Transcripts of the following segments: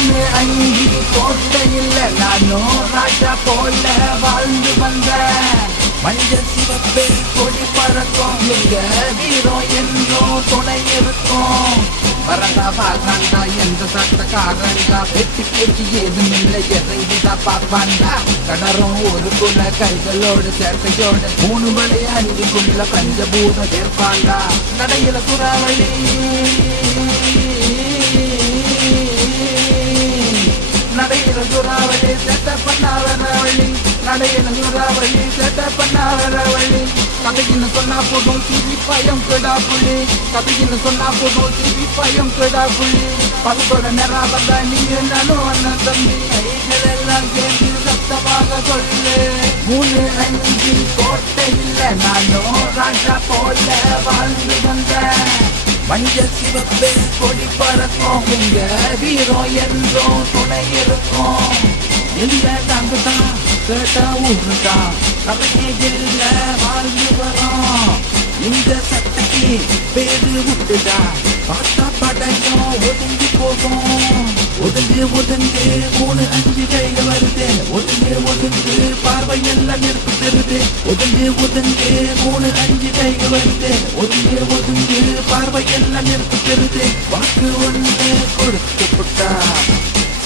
மூணு அங்கி கோட்டையில் நானும் ராஜா போல வாழ்ந்து வந்தேன். மஞ்சள் சிவப்பே கொடி பறக்கும் எங்க வீரம் என்றோ துணை இருக்கும். வரண்டா வாழ்றாண்டா எந்த சட்டக்காரண்டா வெட்டி பேச்சு ஏதும் இல்லை இறங்கிதா பார்ப்பாண்டா. கடரும் ஒரு குல கைகளோடு சேர்க்கையோடு மூணு வழி அணிவுக்குள்ள பஞ்சபூத ஏற்பாண்டா. நடையில சுறாவளி நடையில சுறாவளி செட்ட பண்ணாவளி நடையில சுறாவளி செட்ட பண்ணாவளி. கதையின்னு சொன்னா போதும் சிவி பயம் கிடா புள்ளி. கதையின்னு சொன்னா போதும் சிவி பயம் கிடா புள்ளி. பதத்தோட நேரா வந்தா நீங்க நானும் அண்ணன் தம்பி கைகள் எல்லாம் சேர்ந்து சத்தமாக சொல்லு. மூணு அஞ்சு கோட்டை இல்ல நானும் ராஜா போல வாழ்ந்து வந்தேன். மஞ்சள் சிவப்பே கொடி பறக்கும் எங்க வீரம் என்றும் துணை இருக்கும். இல்ல தாங்கதான் கேட்டா ஊருதான் கதையே இல்ல வாழ்ந்து வரோம். இந்த சட்டக்கு பேரு விட்டுதா பார்த்தா படையும் ஒதுங்கி போகும். ஒதுங்கு ஒதுங்கு மூணு அஞ்சு கைகள் வருது. ஒதுங்கு ஒதுங்கு பார்வை எல்லாம் நெருப்பு தருது. ஒதுங்கு ஒதுங்கு மூணு அஞ்சு கைகள் வருது. ஒதுங்கு ஒதுங்கு பார்வை எல்லாம் நெருப்பு தருது. வாக்கு ஒன்று கொடுத்து புட்டா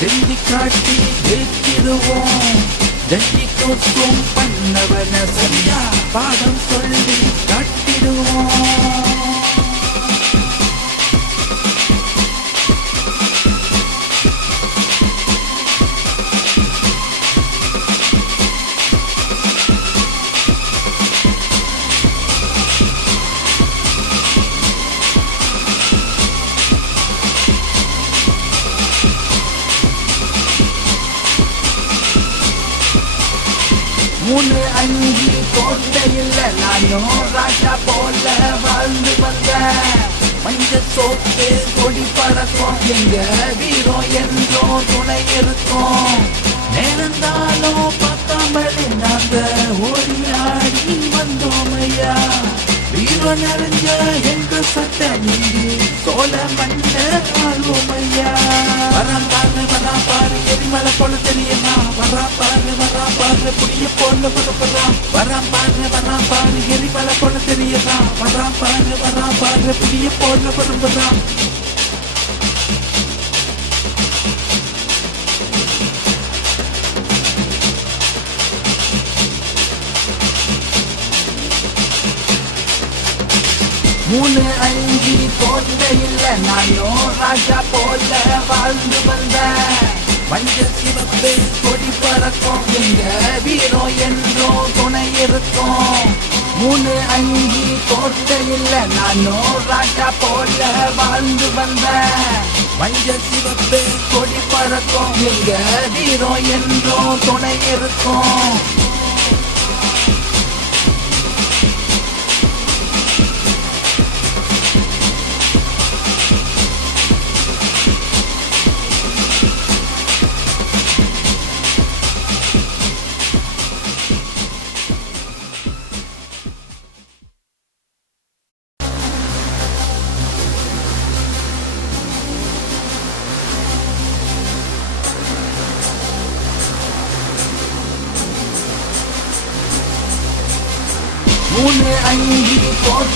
செஞ்சு காட்டி ஜெயிச்சிடுவோம். ஜெயி கோஷம் பண்ணவன சரியா பாடம் சொல்லி காட்டிடுவோம். மூணு அஞ்சு கோட்டையில் நானும் ராஜா போல வாழ்ந்து வந்தேன். மஞ்சள் சோப்பு கொடி பறக்கும் எங்க வீரம் என்றோ துணை இருக்கும். நேர்ந்தாலும் பார்க்காமலே நாங்க ஓடி ஆடி வந்தோம் ஐயா. வீரம் நிறைஞ்ச எங்க சட்ட நீங்கி சோழ மண்ண ஆழ்வோம் ஐயா. வரா பாரு எரிமலை போல தெரியுமா. வரா பாரு புடிய போல வரப்பறான். வரா பாரு எரிமலை போல தெரியுமா. வரா பாரு புடிய போல வரப்பறான். மூணு அஞ்சு கோட்டையில் நானும் ராஜா போல வாழ்ந்து வந்தேன். மஞ்சள் சிவப்பே கொடி பறக்கும் எங்க வீரம் என்றோ துணை இருக்கும். மூணு அஞ்சு கோட்டையில் நானும் ராஜா போல வாழ்ந்து வந்தேன். மஞ்சள் சிவப்பே கொடி பறக்கும் எங்க வீரம் என்றோ துணை இருக்கும். மூணு அஞ்சு கோட்டை